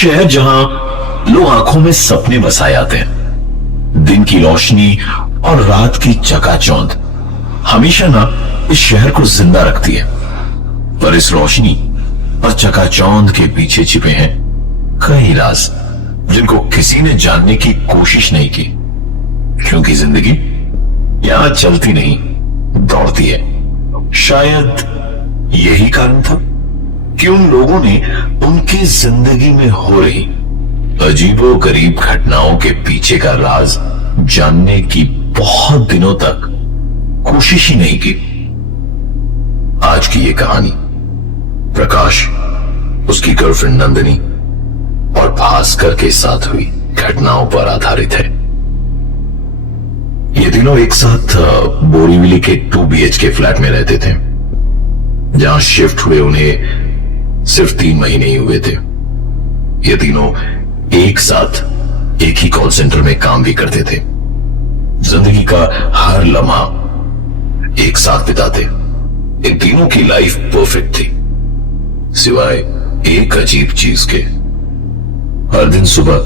शहर जहां लोग आंखों में सपने बसाए आते हैं। दिन की रोशनी और रात की चकाचौंध हमेशा ना इस शहर को जिंदा रखती है। पर इस रोशनी और चकाचौंध के पीछे छिपे हैं कई राज जिनको किसी ने जानने की कोशिश नहीं की, क्योंकि जिंदगी यहां चलती नहीं, दौड़ती है। शायद यही कारण था कि उन लोगों ने उनकी जिंदगी में हो रही अजीबो गरीब घटनाओं के पीछे का राज जानने की बहुत दिनों तक कोशिश ही नहीं की। आज की ये कहानी प्रकाश, उसकी गर्लफ्रेंड नंदिनी और भास्कर के साथ हुई घटनाओं पर आधारित है। ये तीनों एक साथ बोरीवली के 2 BHK फ्लैट में रहते थे, जहां शिफ्ट हुए उन्हें सिर्फ 3 महीने ही हुए थे। ये तीनों एक साथ एक ही कॉल सेंटर में काम भी करते थे। जिंदगी का हर लम्हा एक साथ बिताते। इन तीनों की लाइफ परफेक्ट थी, सिवाय एक अजीब चीज के। हर दिन सुबह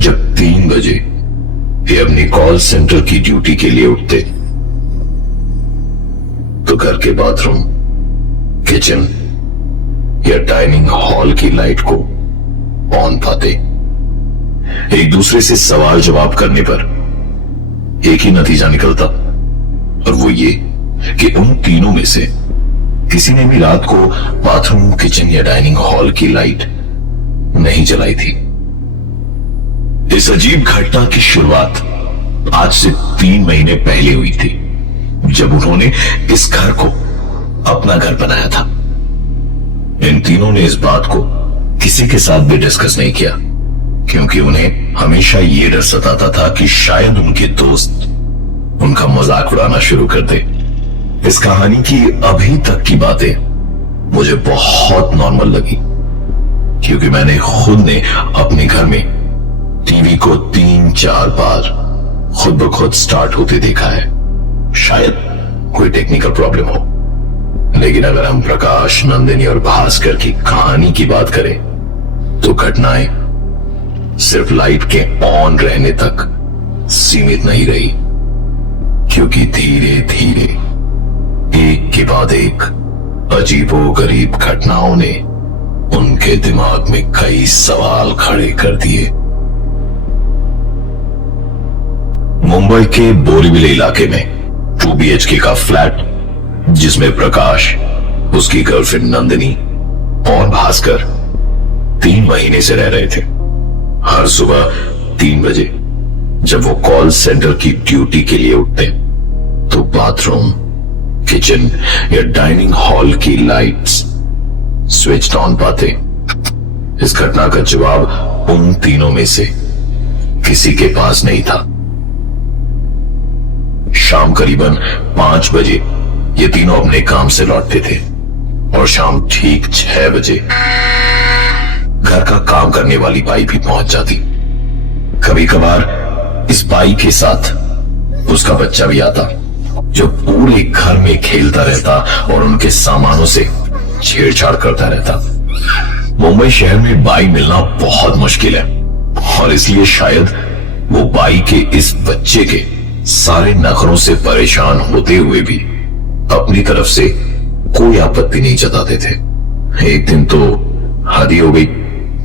जब 3 बजे ये अपनी कॉल सेंटर की ड्यूटी के लिए उठते, तो घर के बाथरूम, किचन या डाइनिंग हॉल की लाइट को ऑन पाते। एक दूसरे से सवाल जवाब करने पर एक ही नतीजा निकलता, और वो ये कि उन तीनों में से किसी ने भी रात को बाथरूम, किचन या डाइनिंग हॉल की लाइट नहीं जलाई थी। इस अजीब घटना की शुरुआत आज से 3 महीने पहले हुई थी, जब उन्होंने इस घर को अपना घर बनाया था। इन तीनों ने इस बात को किसी के साथ भी डिस्कस नहीं किया, क्योंकि उन्हें हमेशा यह डर सताता था कि शायद उनके दोस्त उनका मजाक उड़ाना शुरू कर दे। इस कहानी की अभी तक की बातें मुझे बहुत नॉर्मल लगी, क्योंकि मैंने खुद ने अपने घर में टीवी को 3-4 बार खुद ब खुद स्टार्ट होते देखा है। शायद कोई टेक्निकल प्रॉब्लम हो, लेकिन अगर हम प्रकाश, नंदिनी और भास्कर की कहानी की बात करें, तो घटनाएं सिर्फ लाइट के ऑन रहने तक सीमित नहीं रही, क्योंकि धीरे धीरे एक के बाद एक अजीबो गरीब घटनाओं ने उनके दिमाग में कई सवाल खड़े कर दिए। मुंबई के बोरीवली इलाके में 2 BHK का फ्लैट, जिसमें प्रकाश, उसकी गर्लफ्रेंड नंदिनी और भास्कर 3 महीने से रह रहे थे। हर सुबह 3 बजे जब वो कॉल सेंटर की ड्यूटी के लिए उठते, तो बाथरूम, किचन या डाइनिंग हॉल की लाइट्स स्विच ऑन पाते। इस घटना का जवाब उन तीनों में से किसी के पास नहीं था। शाम करीबन 5 बजे ये तीनों अपने काम से लौटते थे, और शाम ठीक 6 बजे घर का काम करने वाली बाई भी पहुंच जाती। कभी कभार इस बाई के साथ उसका बच्चा भी आता, जो पूरे घर में खेलता रहता और उनके सामानों से छेड़छाड़ करता रहता। मुंबई शहर में बाई मिलना बहुत मुश्किल है, और इसलिए शायद वो बाई के इस बच्चे के सारे नखरों से परेशान होते हुए भी अपनी तरफ से कोई आपत्ति नहीं जताते थे। एक दिन तो हद ही हो गई।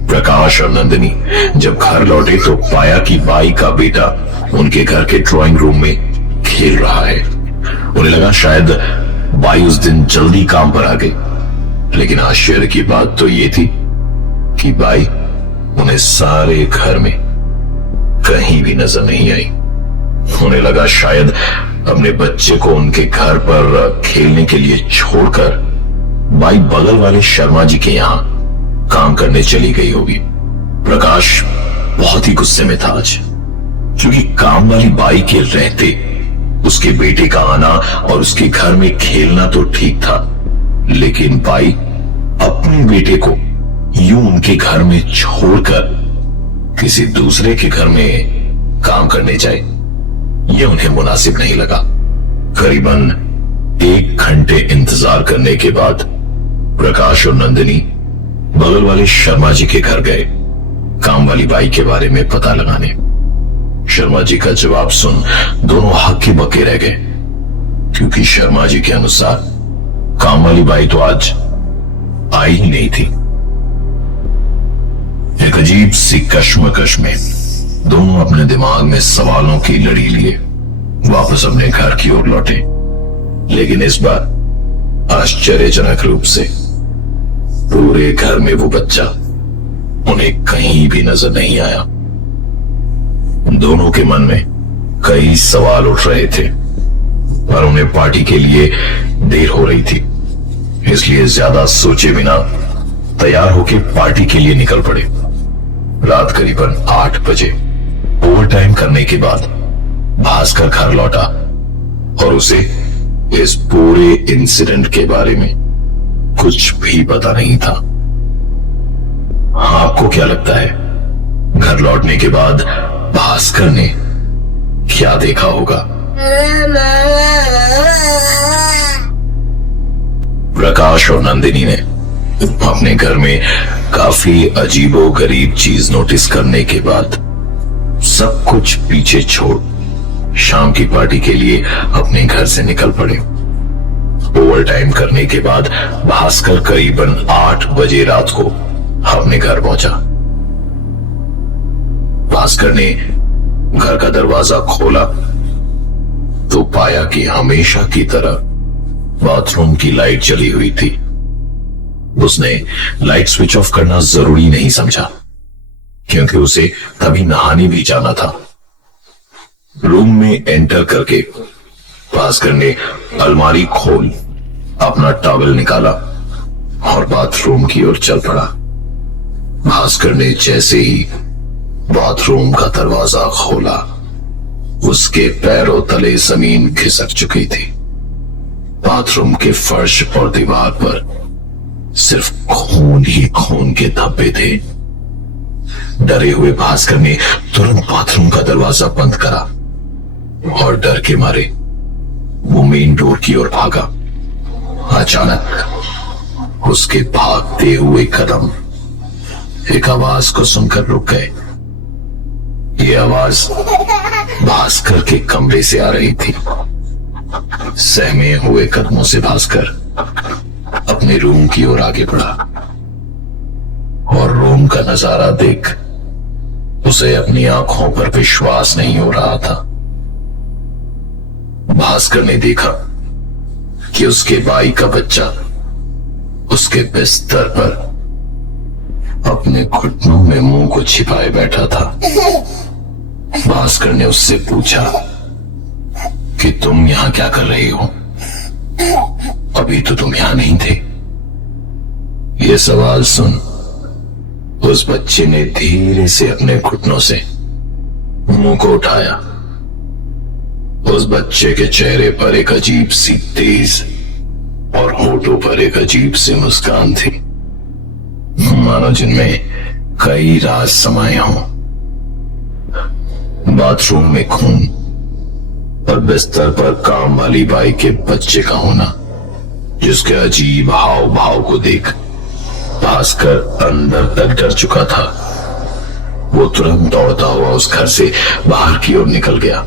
प्रकाश और नंदिनी जब घर लौटे, तो पाया कि बाई का बेटा उनके घर के ड्राइंग रूम में खेल रहा है। उन्हें लगा शायद बाई उस दिन जल्दी काम पर आ गई, लेकिन आश्चर्य की बात तो ये थी कि बाई उन्हें सारे घर में कहीं भी नजर नहीं आई। उन्हें लगा शायद अपने बच्चे को उनके घर पर खेलने के लिए छोड़कर बाई बगल वाले शर्मा जी के यहां काम करने चली गई होगी। प्रकाश बहुत ही गुस्से में था आज, क्योंकि काम वाली बाई के रहते उसके बेटे का आना और उसके घर में खेलना तो ठीक था, लेकिन बाई अपने बेटे को यूं उनके घर में छोड़कर किसी दूसरे के घर में काम करने जाए, ये उन्हें मुनासिब नहीं लगा। करीबन 1 घंटे इंतजार करने के बाद प्रकाश और नंदिनी बगल वाले शर्मा जी के घर गए काम वाली बाई के बारे में पता लगाने। शर्मा जी का जवाब सुन दोनों हक्के बक्के रह गए, क्योंकि शर्मा जी के अनुसार काम वाली बाई तो आज आई ही नहीं थी। एक अजीब सी कश्मकश में दोनों अपने दिमाग में सवालों की लड़ी लिए वापस अपने घर की ओर लौटे, लेकिन इस बार आश्चर्यजनक रूप से पूरे घर में वो बच्चा उन्हें कहीं भी नजर नहीं आया। दोनों के मन में कई सवाल उठ रहे थे, पर उन्हें पार्टी के लिए देर हो रही थी, इसलिए ज्यादा सोचे बिना तैयार होकर पार्टी के लिए निकल पड़े। रात करीबन 8 बजे ओवर टाइम करने के बाद भास्कर घर लौटा और उसे इस पूरे इंसिडेंट के बारे में कुछ भी पता नहीं था। आपको क्या लगता है, घर लौटने के बाद भास्कर ने क्या देखा होगा? प्रकाश और नंदिनी ने अपने घर में काफी अजीबोगरीब चीज नोटिस करने के बाद सब कुछ पीछे छोड़ शाम की पार्टी के लिए अपने घर से निकल पड़े। ओवर टाइम करने के बाद भास्कर करीबन 8 बजे रात को अपने घर पहुंचा। भास्कर ने घर का दरवाजा खोला तो पाया कि हमेशा की तरह बाथरूम की लाइट जली हुई थी। उसने लाइट स्विच ऑफ करना जरूरी नहीं समझा, क्योंकि उसे तभी नहाने भी जाना था। रूम में एंटर करके भास्कर ने अलमारी खोल अपना टॉवल निकाला और बाथरूम की ओर चल पड़ा। भास्कर ने जैसे ही बाथरूम का दरवाजा खोला, उसके पैरों तले जमीन खिसक चुकी थी। बाथरूम के फर्श और दीवार पर सिर्फ खून ही खून के धब्बे थे। डरे हुए भास्कर ने तुरंत बाथरूम का दरवाजा बंद करा और डर के मारे वो मेन डोर की ओर भागा। अचानक उसके भागते हुए कदम एक आवाज को सुनकर रुक गए। ये आवाज भास्कर के कमरे से आ रही थी। सहमे हुए कदमों से भास्कर अपने रूम की ओर आगे बढ़ा और रूम का नजारा देख उसे अपनी आंखों पर विश्वास नहीं हो रहा था। भास्कर ने देखा कि उसके भाई का बच्चा उसके बिस्तर पर अपने घुटनों में मुंह को छिपाए बैठा था। भास्कर ने उससे पूछा कि तुम यहां क्या कर रही हो? अभी तो तुम यहां नहीं थे। यह सवाल सुन उस बच्चे ने धीरे से अपने घुटनों से मुंह को उठाया। उस बच्चे के चेहरे पर एक अजीब सी तेज और होठों पर एक अजीब सी मुस्कान थी, मानो जिनमें कई राज समाये हों। बाथरूम में खून और बिस्तर पर काम वाली बाई के बच्चे का होना, जिसके अजीब हाव भाव को देख भास्कर अंदर तक डर चुका था। वो तुरंत दौड़ता हुआ उस घर से बाहर की ओर निकल गया।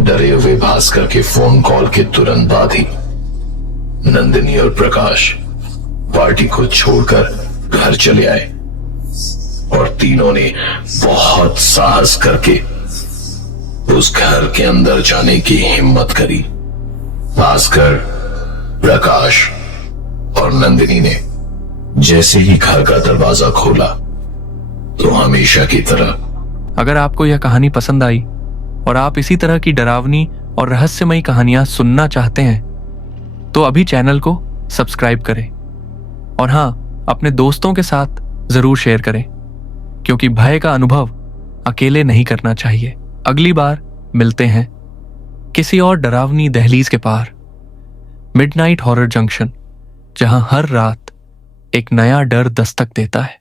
डरे हुए भास्कर के फोन कॉल के तुरंत बाद ही नंदिनी और प्रकाश पार्टी को छोड़कर घर चले आए और तीनों ने बहुत साहस करके उस घर के अंदर जाने की हिम्मत करी। भास्कर, प्रकाश और नंदिनी ने जैसे ही घर का दरवाजा खोला तो हमेशा की तरह। अगर आपको यह कहानी पसंद आई और आप इसी तरह की डरावनी और रहस्यमयी कहानियां सुनना चाहते हैं तो अभी चैनल को सब्सक्राइब करें और हाँ, अपने दोस्तों के साथ जरूर शेयर करें, क्योंकि भय का अनुभव अकेले नहीं करना चाहिए। अगली बार मिलते हैं किसी और डरावनी दहलीज के पार, मिडनाइट हॉरर जंक्शन, जहां हर रात एक नया डर दस्तक देता है।